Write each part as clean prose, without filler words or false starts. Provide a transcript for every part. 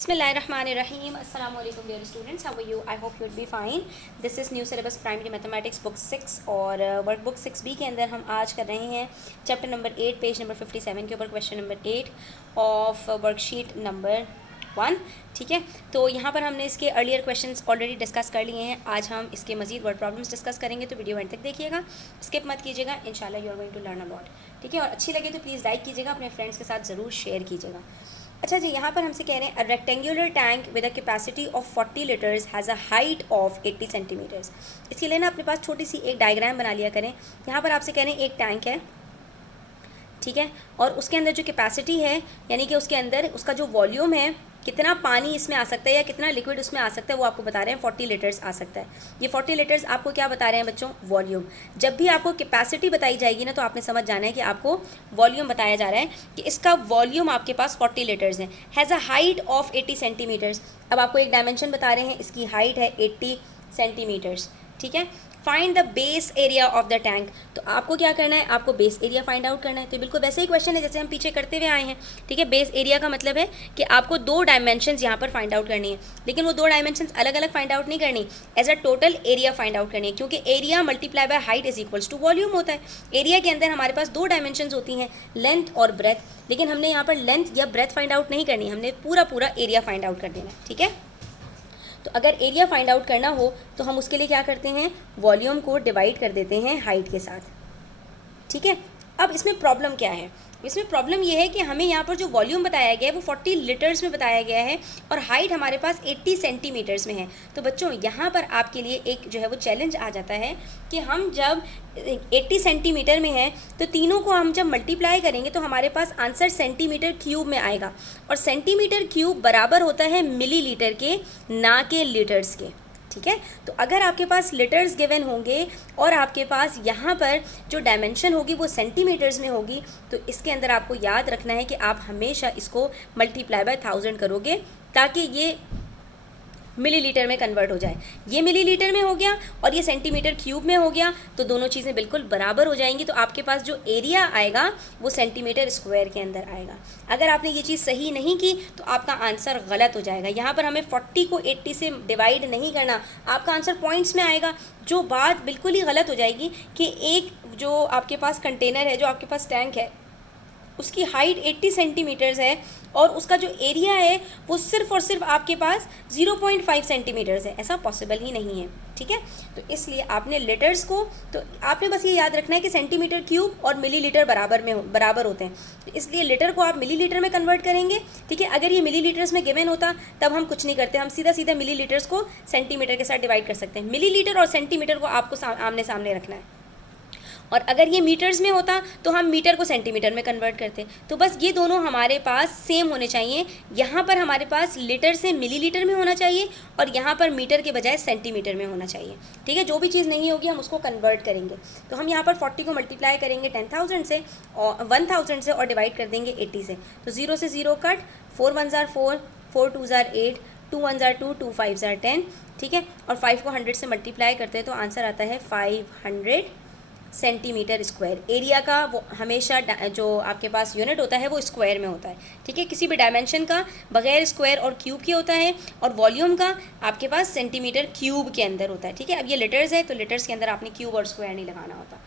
Bismillahirrahmanirrahim. Assalamu alaikum dear students. How are you? I hope you'll be fine. This is new syllabus primary mathematics book 6 और workbook 6B के अंदर हम आज कर रहे हैं चैप्टर नंबर 8 पेज नंबर 57 के ऊपर question number 8 of worksheet number 1. ठीक है, तो यहाँ पर हमने इसके अर्लियर क्वेश्चंस ऑलरेडी डिस्कस कर लिए हैं. आज हम इसके मजीद वर्ड प्रॉब्लम्स डिस्कस करेंगे, तो वीडियो एंड तक देखिएगा, स्किप मत कीजिएगा. इंशाल्लाह you are going to learn a lot. ठीक है, और अच्छी लगे तो प्लीज़ लाइक कीजिएगा, अपने फ्रेंड्स के साथ ज़रूर शेयर कीजिएगा. अच्छा जी, यहाँ पर हमसे कह रहे हैं a rectangular tank with a capacity of 40 litres has a height of 80 centimetres. इसके लिए ना अपने पास छोटी सी एक डायग्राम बना लिया करें. यहाँ पर आपसे कह रहे हैं एक टैंक है, ठीक है, और उसके अंदर जो कैपेसिटी है यानी कि उसके अंदर उसका जो वॉल्यूम है, कितना पानी इसमें आ सकता है या कितना लिक्विड उसमें आ सकता है, वो आपको बता रहे हैं 40 लीटर्स आ सकता है. ये 40 लीटर्स आपको क्या बता रहे हैं बच्चों? वॉल्यूम. जब भी आपको कैपेसिटी बताई जाएगी ना, तो आपने समझ जाना है कि आपको वॉल्यूम बताया जा रहा है कि इसका वॉल्यूम आपके पास 40 लीटर्स है. Has a height of 80 centimetres. अब आपको एक डायमेंशन बता रहे हैं, इसकी हाइट है 80 सेंटीमीटर्स. ठीक है, find the base area of the tank. तो आपको क्या करना है? आपको बेस एरिया फाइंड आउट करना है. तो बिल्कुल वैसे ही क्वेश्चन है जैसे हम पीछे करते हुए आए हैं. ठीक है, बेस एरिया का मतलब है कि आपको दो डायमेंशंस यहाँ पर फाइंड आउट करनी है, लेकिन वो दो डायमेंशंस अलग अलग फाइंड आउट नहीं करनी, as a total area find out करनी है, क्योंकि area multiply by height is equals to volume होता है. एरिया के अंदर हमारे पास दो डायमेंशंस होती हैं, लेंथ और ब्रेथ, लेकिन हमने यहाँ पर लेंथ या ब्रेथ फाइंड आउट नहीं करनी, हमने पूरा एरिया फाइंड आउट कर देना. ठीक है, तो अगर एरिया फाइंड आउट करना हो तो हम उसके लिए क्या करते हैं? वॉल्यूम को डिवाइड कर देते हैं हाइट के साथ. ठीक है, अब इसमें प्रॉब्लम क्या है? इसमें प्रॉब्लम ये है कि हमें यहाँ पर जो वॉल्यूम बताया गया है वो 40 लीटर्स में बताया गया है और हाइट हमारे पास 80 सेंटीमीटर्स में है. तो बच्चों यहाँ पर आपके लिए एक जो है वो चैलेंज आ जाता है कि हम जब 80 सेंटीमीटर में है तो तीनों को हम जब मल्टीप्लाई करेंगे तो हमारे पास आंसर सेंटीमीटर क्यूब में आएगा, और सेंटीमीटर क्यूब बराबर होता है मिलीलीटर के, ना के लीटर्स के. ठीक है, तो अगर आपके पास लीटर्स गिवन होंगे और आपके पास यहाँ पर जो डायमेंशन होगी वो सेंटीमीटर्स में होगी, तो इसके अंदर आपको याद रखना है कि आप हमेशा इसको मल्टीप्लाई बाय 1000 करोगे ताकि ये मिलीलीटर में कन्वर्ट हो जाए. ये मिलीलीटर में हो गया और ये सेंटीमीटर क्यूब में हो गया, तो दोनों चीज़ें बिल्कुल बराबर हो जाएंगी. तो आपके पास जो एरिया आएगा वो सेंटीमीटर स्क्वायर के अंदर आएगा. अगर आपने ये चीज़ सही नहीं की तो आपका आंसर गलत हो जाएगा. यहाँ पर हमें 40 को 80 से डिवाइड नहीं करना, आपका आंसर पॉइंट्स में आएगा. जो बात बिल्कुल ही गलत हो जाएगी कि एक जो आपके पास कंटेनर है, जो आपके पास टैंक है, उसकी हाइट 80 सेंटीमीटर्स है और उसका जो एरिया है वो सिर्फ और सिर्फ आपके पास 0.5 सेंटीमीटर्स है. ऐसा पॉसिबल ही नहीं है. ठीक है, तो इसलिए आपने लीटर्स को, तो आपने बस ये याद रखना है कि सेंटीमीटर क्यूब और मिलीलीटर बराबर होते हैं, तो इसलिए लीटर को आप मिलीलीटर में कन्वर्ट करेंगे. ठीक है, अगर ये मिलीलीटर्स में गिवन होता तब हम कुछ नहीं करते, हम सीधा मिलीलीटर्स को सेंटीमीटर के साथ डिवाइड कर सकते हैं. मिलीलीटर और सेंटीमीटर को आपको आमने सामने रखना है, और अगर ये मीटर्स में होता तो हम मीटर को सेंटीमीटर में कन्वर्ट करते. तो बस ये दोनों हमारे पास सेम होने चाहिए. यहाँ पर हमारे पास लीटर से मिलीलीटर में होना चाहिए और यहाँ पर मीटर के बजाय सेंटीमीटर में होना चाहिए. ठीक है, जो भी चीज़ नहीं होगी हम उसको कन्वर्ट करेंगे. तो हम यहाँ पर 40 को मल्टीप्लाई करेंगे 10,000 से और 1000 से और डिवाइड कर देंगे 80 से. तो 0 से 0 cut, 4 1 jar 4, 4 2 jar 8, 2 1 jar 2, 2 5 jar 10. ठीक है, और 5 को 100 से मल्टीप्लाई करते हैं तो आंसर आता है 500 सेंटीमीटर स्क्वायर. एरिया का वो हमेशा जो आपके पास यूनिट होता है वो स्क्वायर में होता है. ठीक है, किसी भी डायमेंशन का बगैर स्क्वायर और क्यूब के होता है, और वॉल्यूम का आपके पास सेंटीमीटर क्यूब के अंदर होता है. ठीक है, अब ये लीटर्स है तो लीटर्स के अंदर आपने क्यूब और स्क्वायर नहीं लगाना होता.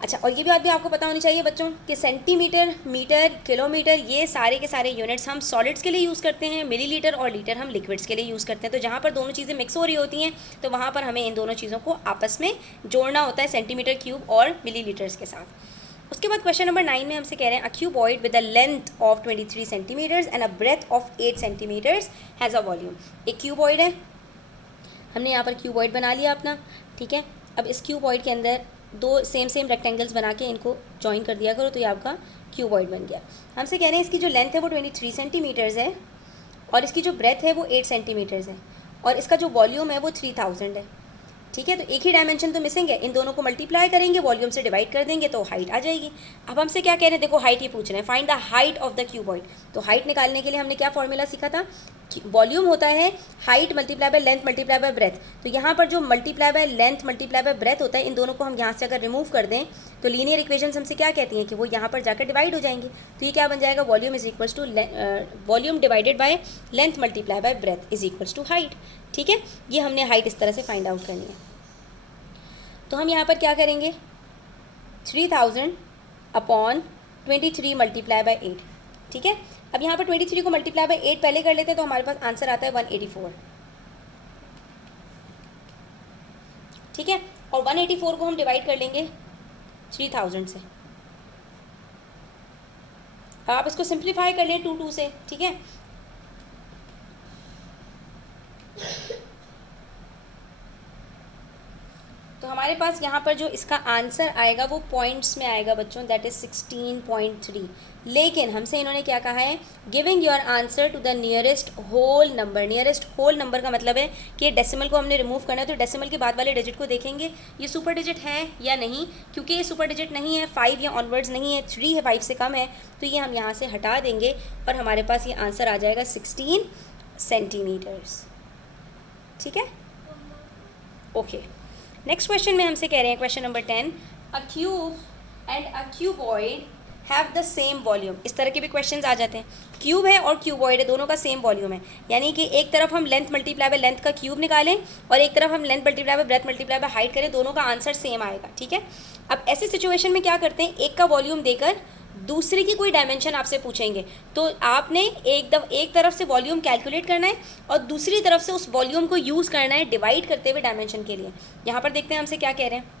अच्छा, और ये बात भी आपको पता होनी चाहिए बच्चों कि सेंटीमीटर, मीटर, किलोमीटर, ये सारे के सारे यूनिट्स हम सॉलिड्स के लिए यूज़ करते हैं. मिलीलीटर और लीटर हम लिक्विड्स के लिए यूज़ करते हैं. तो जहाँ पर दोनों चीज़ें मिक्स हो रही होती हैं तो वहाँ पर हमें इन दोनों चीज़ों को आपस में जोड़ना होता है, सेंटीमीटर क्यूब और मिलीलीटर्स के साथ. उसके बाद क्वेश्चन नंबर 9 में हमसे कह रहे हैं a cuboid with a length of 23 centimetres and a breadth of 8 centimetres has a volume. एक क्यूबॉइड है, हमने यहाँ पर क्यूबॉइड बना लिया अपना. ठीक है, अब इस क्यूबॉइड के अंदर दो सेम रेक्टेंगल्स बना के इनको जॉइन कर दिया करो तो ये आपका क्यूबॉइड बन गया. हमसे कह रहे हैं इसकी जो लेंथ है वो 23 सेंटीमीटर्स है और इसकी जो ब्रेथ है वो 8 सेंटीमीटर्स है और इसका जो वॉल्यूम है वो 3000 है. ठीक है, तो एक ही डायमेंशन तो मिसिंग है, इन दोनों को मल्टीप्लाई करेंगे, वॉल्यूम से डिवाइड कर देंगे तो हाइट आ जाएगी. अब हमसे क्या कह रहे हैं? देखो हाइट ही पूछ रहे हैं, find the height of the cuboid. तो हाइट निकालने के लिए हमने क्या फॉर्मूला सीखा था? वॉल्यूम होता है height multiply by length multiply by breath. तो यहाँ पर जो multiply by length multiply by breath होता है, इन दोनों को हम यहाँ से अगर रिमूव कर दें तो लीनियर इक्वेशंस हमसे क्या कहती हैं कि वो यहाँ पर जाकर डिवाइड हो जाएंगे। तो ये क्या बन जाएगा, volume is equals to volume divided by length multiply by breadth is equals to height. ठीक है, ये हमने हाइट इस तरह से फाइंड आउट करनी है। तो हम यहाँ पर क्या करेंगे, 3000 अपॉन 23 मल्टीप्लाई बाय 8। ठीक है, अब यहाँ पर 23 को मल्टीप्लाई बाय 8 पहले कर लेते हैं तो हमारे पास आंसर आता है 184। ठीक है, और 184 को हम डिवाइड कर लेंगे 3000 से। आप इसको सिंप्लीफाई कर लें 2 से। ठीक है, तो हमारे पास यहाँ पर जो इसका आंसर आएगा वो पॉइंट्स में आएगा बच्चों, दैट इज 16.3। लेकिन हमसे इन्होंने क्या कहा है, giving your answer to the nearest whole number. Nearest whole number का मतलब है कि डेसिमल को हमने रिमूव करना है, तो डेसिमल के बाद वाले डिजिट को देखेंगे ये सुपर डिजिट है या नहीं। क्योंकि ये सुपर डिजिट नहीं है, 5 या ऑनवर्ड्स नहीं है, 3 है, 5 से कम है, तो ये हम यहाँ से हटा देंगे और हमारे पास ये आंसर आ जाएगा 16 सेंटीमीटर्स। ठीक है, ओके। नेक्स्ट क्वेश्चन में हमसे कह रहे हैं, question number 10, a cube and a cuboid have the same volume. इस तरह के भी क्वेश्चंस आ जाते हैं। क्यूब है और क्यूबॉइड है, दोनों का सेम वॉल्यूम है, यानी कि एक तरफ हम लेंथ मल्टीप्लाई बाय लेंथ का क्यूब निकालें और एक तरफ हम length multiply by breath multiply by height करें, दोनों का आंसर सेम आएगा। ठीक है, अब ऐसे सिचुएशन में क्या करते हैं, एक का वॉल्यूम देकर दूसरे की कोई डायमेंशन आपसे पूछेंगे तो आपने एक तरफ से वॉल्यूम कैलकुलेट करना है और दूसरी तरफ से उस वॉल्यूम को यूज़ करना है डिवाइड करते हुए डायमेंशन के लिए। यहाँ पर देखते हैं हमसे क्या कह रहे हैं।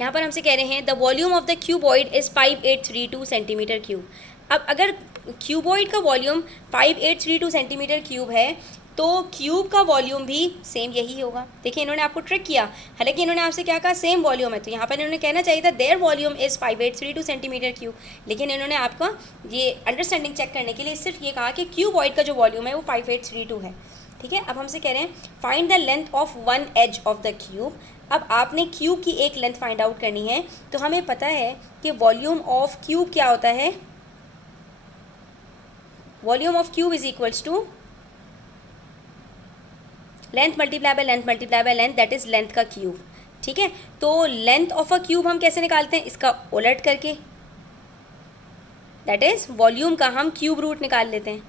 यहाँ पर हमसे कह रहे हैं the volume of the cuboid is 5832 centimetre cube. अब अगर क्यूबॉइड का वॉल्यूम 5832 सेंटीमीटर क्यूब है तो क्यूब का वॉल्यूम भी सेम यही होगा। देखिए इन्होंने आपको ट्रिक किया, हालांकि इन्होंने आपसे क्या कहा, सेम वॉल्यूम है, तो यहाँ पर इन्होंने कहना चाहिए था there volume is 5832 centimetre cube, लेकिन इन्होंने आपका ये अंडरस्टैंडिंग चेक करने के लिए सिर्फ ये कहा कि क्यूबॉइड का जो वॉल्यूम है वो 5832 है। ठीक है, अब हमसे कह रहे हैं find the length of one edge of the cube. अब आपने क्यूब की एक लेंथ फाइंड आउट करनी है, तो हमें पता है कि वॉल्यूम ऑफ क्यूब क्या होता है, volume of cube is equals to length multiply by length multiply by length, that is length का क्यूब। ठीक है, तो लेंथ ऑफ अ क्यूब हम कैसे निकालते हैं, इसका उलट करके, दैट इज वॉल्यूम का हम क्यूब रूट निकाल लेते हैं।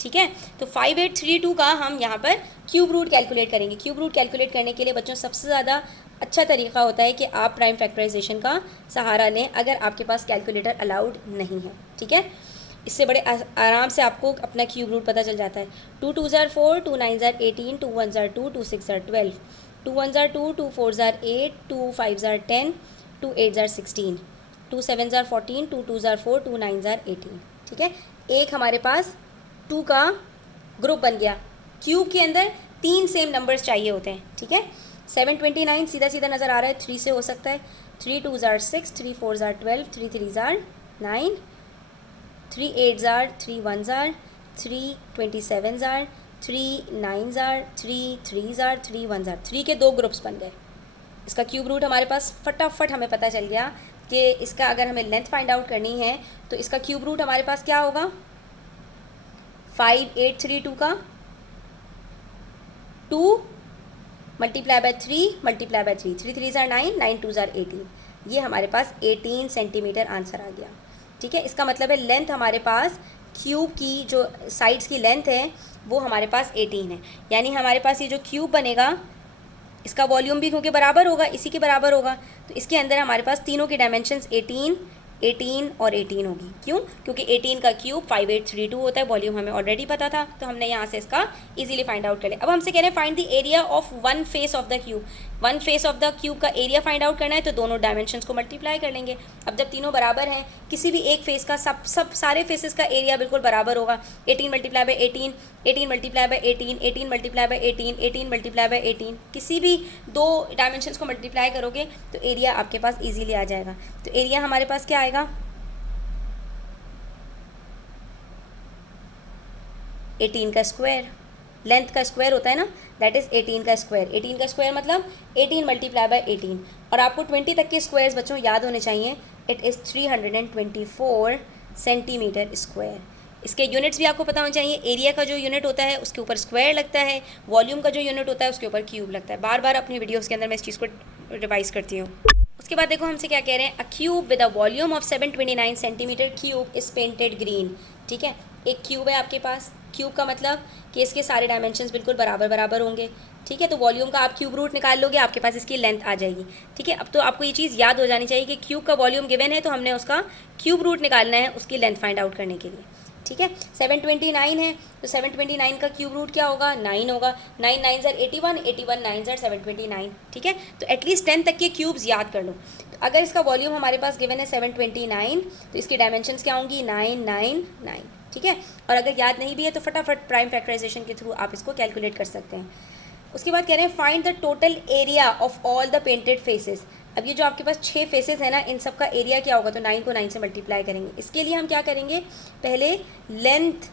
ठीक है, तो 5832 का हम यहाँ पर क्यूब रूट कैलकुलेट करेंगे। क्यूब रूट कैलकुलेट करने के लिए बच्चों सबसे ज़्यादा अच्छा तरीका होता है कि आप प्राइम फैक्टराइजेशन का सहारा लें अगर आपके पास कैलकुलेटर अलाउड नहीं है। ठीक है, इससे बड़े आराम से आपको अपना क्यूब रूट पता चल जाता है। 2 2 ज़ार 4, 2 9 ज़ार 18, 2 1 ज़ार 2, 2 6 ज़ार 12, 2 1 ज़ार 2, 2 4 ज़ार 8, 2 5 ज़ार 10, 2 8 ज़ार 16, 2 7 ज़ार 14, 2 2 ज़ार 4, 2 9 ज़ार 18। ठीक है, एक हमारे पास 2 का ग्रुप बन गया। क्यूब के अंदर 3 सेम नंबर्स चाहिए होते हैं। ठीक है, 729 सीधा सीधा नज़र आ रहा है, 3 से हो सकता है, 3 2 ज़ार 6, 3 4 ज़ार 12, 3 3 ज़ार 9, 3 8 ज़ार, 3 1 ज़ार, 3 27 ज़ार, 3 9 ज़ार, 3 3 ज़ार, 3 1 ज़ार। 3 के 2 ग्रुप्स बन गए। इसका क्यूब रूट हमारे पास फटाफट हमें पता चल गया कि इसका अगर हमें लेंथ फाइंड आउट करनी है तो इसका क्यूब रूट हमारे पास क्या होगा, 5832 का 2 मल्टीप्लाई बाय 3 मल्टीप्लाई बाय 3, 3 3 ज़ार 9, 9 2 ज़ार 18, ये हमारे पास 18 सेंटीमीटर आंसर आ गया। ठीक है, इसका मतलब है लेंथ हमारे पास क्यूब की जो साइड्स की लेंथ है वो हमारे पास 18 है, यानी हमारे पास ये जो क्यूब बनेगा इसका वॉल्यूम भी क्योंकि बराबर होगा, इसी के बराबर होगा, तो इसके अंदर हमारे पास तीनों की डायमेंशंस 18 18 और 18 होगी। क्यों, क्योंकि 18 का क्यूब 5832 होता है, वॉल्यूम हमें ऑलरेडी पता था, तो हमने यहाँ से इसका इजीली फाइंड आउट कर लिया। अब हमसे कह रहे हैं find the area of one face of the cube. One face of the cube का एरिया फाइंड आउट करना है तो दोनों डायमेंशंस को मल्टीप्लाई कर लेंगे। अब जब तीनों बराबर हैं, किसी भी एक फेस का सारे फेसेस का एरिया बिल्कुल बराबर होगा। 18 multiply by 18, 18 multiply by 18, 18 multiply by 18, 18 multiply by 18, किसी भी 2 डायमेंशंस को मल्टीप्लाई करोगे तो एरिया आपके पास ईजिली आ जाएगा। तो एरिया हमारे पास क्या आएगा, 18 का स्क्वायर, लेंथ का स्क्वायर होता है ना, दैट इज़ 18 का स्क्वायर। 18 का स्क्वायर मतलब 18 मल्टीप्लाई बाय 18, और आपको 20 तक के स्क्वायर्स बच्चों याद होने चाहिए। It is 324 centimetre square. इसके यूनिट्स भी आपको पता होना चाहिए। एरिया का जो यूनिट होता है उसके ऊपर स्क्वायर लगता है, वॉल्यूम का जो यूनिट होता है उसके ऊपर क्यूब लगता है। बार बार अपनी वीडियोज़ के अंदर मैं इस चीज़ को रिवाइज़ करती हूँ। उसके बाद देखो हमसे क्या कह रहे हैं, अ cube with a volume of 729 centimetre cube is painted green. ठीक है, एक क्यूब है आपके पास, क्यूब का मतलब कि इसके सारे डायमेंशंस बिल्कुल बराबर बराबर होंगे। ठीक है, तो वॉल्यूम का आप क्यूब रूट निकाल लोगे, आपके पास इसकी लेंथ आ जाएगी। ठीक है, अब तो आपको ये चीज़ याद हो जानी चाहिए कि क्यूब का वॉल्यूम गिवन है तो हमने उसका क्यूब रूट निकालना है उसकी लेंथ फाइंड आउट करने के लिए। ठीक है, 729 है तो 729 का क्यूब रूट क्या होगा, 9 होगा। 9 9 ज़र 81, 81 9 ज़र 729। ठीक है, तो एटलीस्ट 10 तक के क्यूब्स याद कर लो। तो अगर इसका वॉल्यूम हमारे पास गिवन है 729 तो इसकी डायमेंशंस क्या होंगी, 9 9 9। ठीक है, और अगर याद नहीं भी है तो फटाफट प्राइम फैक्टराइजेशन के थ्रू आप इसको कैलकुलेट कर सकते हैं। उसके बाद कह रहे हैं find the total area of all the painted faces. अब ये जो आपके पास 6 फेसेस है ना, इन सब का एरिया क्या होगा, तो 9 को 9 से मल्टीप्लाई करेंगे। इसके लिए हम क्या करेंगे, पहले length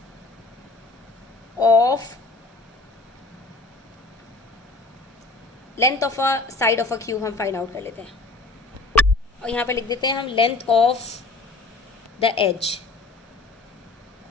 of a side of a cube हम फाइंड आउट कर लेते हैं, और यहाँ पे लिख देते हैं हम length of the edge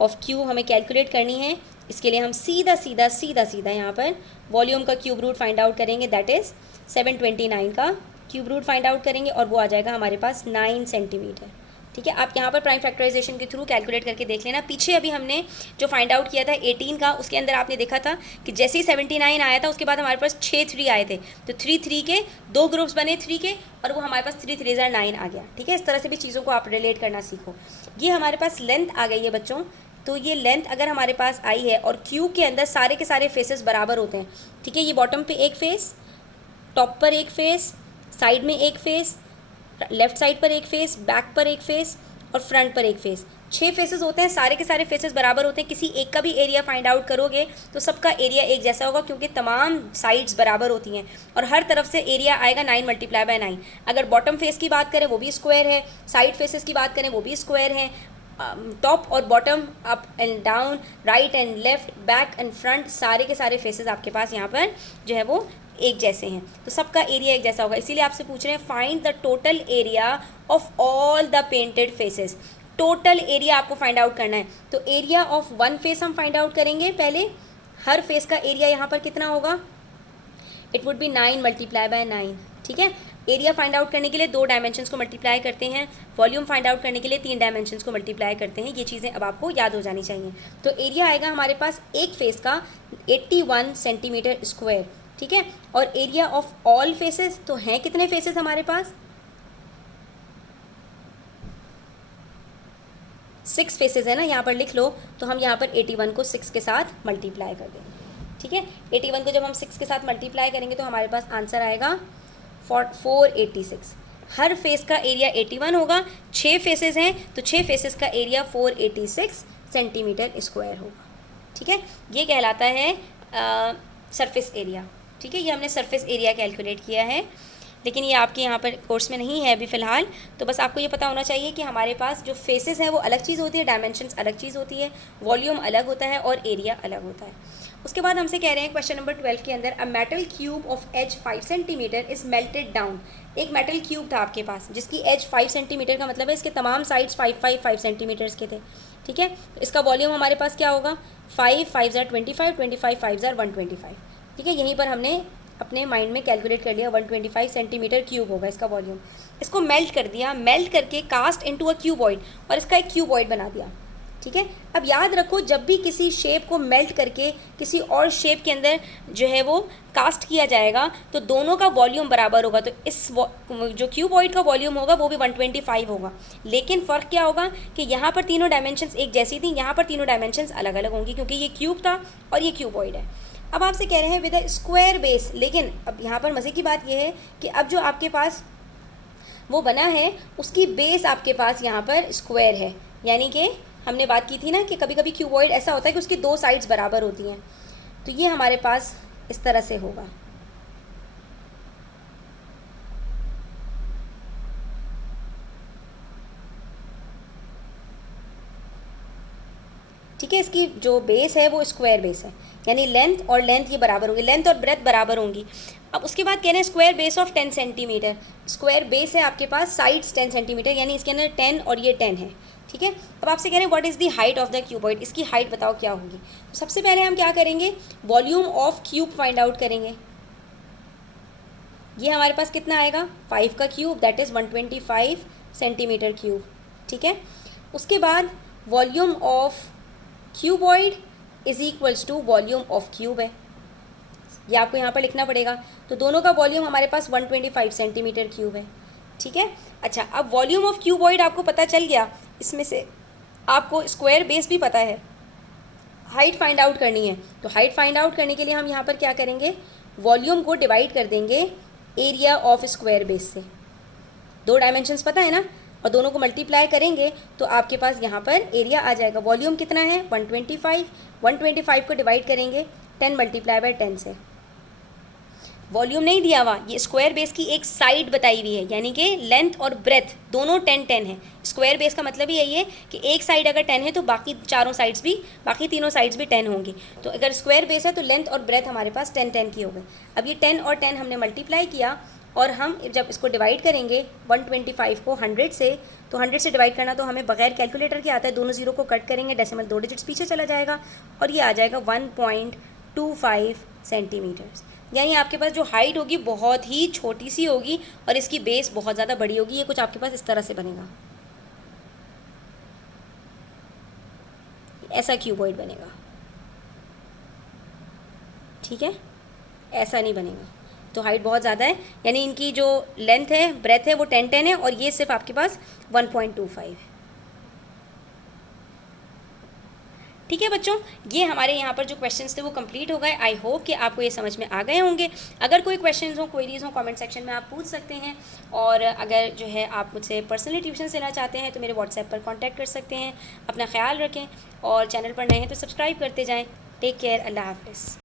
of cube हमें कैलकुलेट करनी है। इसके लिए हम सीधा सीधा सीधा सीधा यहाँ पर वॉल्यूम का क्यूब रूट फाइंड आउट करेंगे, दैट इज़ 729 का क्यूब रूट फाइंड आउट करेंगे और वो आ जाएगा हमारे पास 9 सेंटीमीटर। ठीक है, आप यहाँ पर प्राइम फैक्टराइजेशन के थ्रू कैलकुलेट करके देख लेना। पीछे अभी हमने जो फाइंड आउट किया था 18 का, उसके अंदर आपने देखा था कि जैसे ही 79 आया था उसके बाद हमारे पास 6 3 आए थे, तो 3 3 के 2 ग्रुप्स बने 3 के, और वो हमारे पास 3 3 ज़र 9 आ गया। ठीक है, इस तरह से भी चीज़ों को आप रिलेट करना सीखो। ये हमारे पास लेंथ आ गई है बच्चों, तो ये लेंथ अगर हमारे पास आई है और क्यूब के अंदर सारे के सारे फेसेस बराबर होते हैं। ठीक है, ये बॉटम पे एक फेस, टॉप पर एक फेस, साइड में एक फेस, लेफ्ट साइड पर एक फेस, बैक पर एक फेस और फ्रंट पर एक फेस। 6 फेसेस होते हैं, सारे के सारे फेसेस बराबर होते हैं। किसी एक का भी एरिया फाइंड आउट करोगे तो सबका एरिया एक जैसा होगा, क्योंकि तमाम साइड्स बराबर होती हैं और हर तरफ से एरिया आएगा 9 मल्टीप्लाई बाय 9। अगर बॉटम फेस की बात करें वो भी स्क्वायर है, साइड फेसेस की बात करें वो भी स्क्वायर है, टॉप और bottom, up and down, right and left, back and front, सारे के सारे फेसेस आपके पास यहाँ पर जो है वो एक जैसे हैं, तो सबका एरिया एक जैसा होगा। इसीलिए आपसे पूछ रहे हैं find the total area of all the painted faces. Total area आपको फाइंड आउट करना है, तो एरिया ऑफ वन फेस हम फाइंड आउट करेंगे पहले। हर फेस का एरिया यहाँ पर कितना होगा, it would be 9 multiply by 9। ठीक है, एरिया फाइंड आउट करने के लिए 2 डायमेंशंस को मल्टीप्लाई करते हैं, वॉल्यूम फाइंड आउट करने के लिए 3 डायमेंशंस को मल्टीप्लाई करते हैं। ये चीज़ें अब आपको याद हो जानी चाहिए। तो एरिया आएगा हमारे पास एक फेस का 81 सेंटीमीटर स्क्वायर। ठीक है, और एरिया ऑफ ऑल फेसेस, तो हैं कितने फेसेस हमारे पास, 6 फेसेस है ना, यहाँ पर लिख लो। तो हम यहाँ पर 81 को 6 के साथ मल्टीप्लाई कर देंगे। ठीक है, 81 को जब हम 6 के साथ मल्टीप्लाई करेंगे तो हमारे पास आंसर आएगा 486। हर फेस का एरिया 81 होगा, 6 फेसेस हैं तो 6 फेसेस का एरिया 486 सेंटीमीटर स्क्वायर होगा। ठीक है, ये कहलाता है सरफेस एरिया। ठीक है, ये हमने सरफेस एरिया कैलकुलेट किया है, लेकिन ये आपके यहाँ पर कोर्स में नहीं है अभी फ़िलहाल। तो बस आपको ये पता होना चाहिए कि हमारे पास जो फेसेस हैं वो अलग चीज़ होती है, डायमेंशंस अलग चीज़ होती है, वॉल्यूम अलग होता है और एरिया अलग होता है। उसके बाद हमसे कह रहे हैं क्वेश्चन नंबर 12 के अंदर, a metal cube of edge 5 centimetre is melted down. एक मेटल क्यूब था आपके पास जिसकी एज 5 सेंटीमीटर का मतलब है इसके तमाम साइड्स 5 सेंटीमीटर्स के थे। ठीक है, इसका वॉल्यूम हमारे पास क्या होगा, 5 5 ज़ार 25, 25 5 ज़ार 125। ठीक है, यहीं पर हमने अपने माइंड में कैलकुलेट कर लिया, 125 सेंटीमीटर क्यूब होगा इसका वॉल्यूम। इसको मेल्ट कर दिया, मेल्ट करके कास्ट इनटू अ क्यूबॉइड, और इसका एक क्यूबॉइड बना दिया। ठीक है, अब याद रखो जब भी किसी शेप को मेल्ट करके किसी और शेप के अंदर जो है वो कास्ट किया जाएगा तो दोनों का वॉल्यूम बराबर होगा। तो इस जो क्यूबॉइड का वॉल्यूम होगा वो भी 125 होगा, लेकिन फ़र्क क्या होगा कि यहाँ पर तीनों डायमेंशंस एक जैसी थी, यहाँ पर तीनों डायमेंशंस अलग अलग होंगी, क्योंकि ये क्यूब था और ये क्यूबॉइड है। अब आपसे कह रहे हैं विद अ स्क्वायर बेस, लेकिन अब यहाँ पर मज़े की बात यह है कि अब जो आपके पास वो बना है उसकी बेस आपके पास यहाँ पर स्क्वायर है। यानी कि हमने बात की थी ना कि कभी कभी क्यूबॉइड ऐसा होता है कि उसकी 2 साइड्स बराबर होती हैं, तो ये हमारे पास इस तरह से होगा। ठीक है, इसकी जो बेस है वो स्क्वायर बेस है, यानी लेंथ और लेंथ ये बराबर होंगी, लेंथ और ब्रेथ बराबर होंगी। अब उसके बाद कह रहे हैं square base of 10 centimetre. Square base है आपके पास, साइड्स 10 सेंटीमीटर, यानी इसके अंदर 10 और ये 10 है। ठीक है। अब आपसे कह रहे हैं what is the height of the cuboid, इसकी हाइट बताओ क्या होगी। तो सबसे पहले हम क्या करेंगे, volume of cube find out करेंगे। ये हमारे पास कितना आएगा, 5 का cube, that is 125 centimetre cube, ठीक है। उसके बाद volume of cuboid is equals to volume of cube है, ये आपको यहाँ पर लिखना पड़ेगा। तो दोनों का वॉल्यूम हमारे पास 125 सेंटीमीटर क्यूब है, ठीक है। अच्छा, अब वॉल्यूम ऑफ क्यूबॉइड आपको पता चल गया, इसमें से आपको स्क्वायर बेस भी पता है, हाइट फाइंड आउट करनी है। तो हाइट फाइंड आउट करने के लिए हम यहाँ पर क्या करेंगे, वॉल्यूम को डिवाइड कर देंगे एरिया ऑफ स्क्वायर बेस से। 2 डायमेंशंस पता है ना, और दोनों को मल्टीप्लाई करेंगे तो आपके पास यहाँ पर एरिया आ जाएगा। वॉल्यूम कितना है 125, 125 को डिवाइड करेंगे 10 मल्टीप्लाई बाय 10 से। वॉल्यूम नहीं दिया हुआ, ये स्क्वायर बेस की एक साइड बताई हुई है, यानी कि लेंथ और ब्रेथ दोनों 10-10 है। स्क्वायर बेस का मतलब ही यही है कि एक साइड अगर 10 है तो बाकी चारों साइड्स भी, बाकी तीनों साइड्स भी 10 होंगी। तो अगर स्क्वायर बेस है तो लेंथ और ब्रेथ हमारे पास 10-10 की हो गई। अब ये 10 और 10 हमने मल्टीप्लाई किया, और हम जब इसको डिवाइड करेंगे 125 को 100 से, तो 100 से डिवाइड करना तो हमें बगैर कैलकुलेटर के आता है। दोनों जीरो को कट करेंगे, डेसिमल 2 डिजिट्स पीछे चला जाएगा, और ये आ जाएगा 1.25 सेंटीमीटर्स। यानी आपके पास जो हाइट होगी बहुत ही छोटी सी होगी और इसकी बेस बहुत ज़्यादा बड़ी होगी। ये कुछ आपके पास इस तरह से बनेगा, ऐसा क्यूबॉइड बनेगा, ठीक है, ऐसा नहीं बनेगा। तो हाइट बहुत ज़्यादा है, यानी इनकी जो लेंथ है, ब्रेथ है, वो 10-10 है, और ये सिर्फ आपके पास 1.25 है, ठीक है बच्चों। ये हमारे यहाँ पर जो क्वेश्चंस थे वो कंप्लीट हो गए। आई होप कि आपको ये समझ में आ गए होंगे। अगर कोई क्वेश्चंस हो, क्वेरीज हो, कमेंट सेक्शन में आप पूछ सकते हैं, और अगर जो है आप मुझसे पर्सनली ट्यूशन लेना चाहते हैं तो मेरे व्हाट्सएप पर कांटेक्ट कर सकते हैं। अपना ख्याल रखें, और चैनल पर नए हैं तो सब्सक्राइब करते जाएँ। टेक केयर, अल्लाह हाफ़िज़।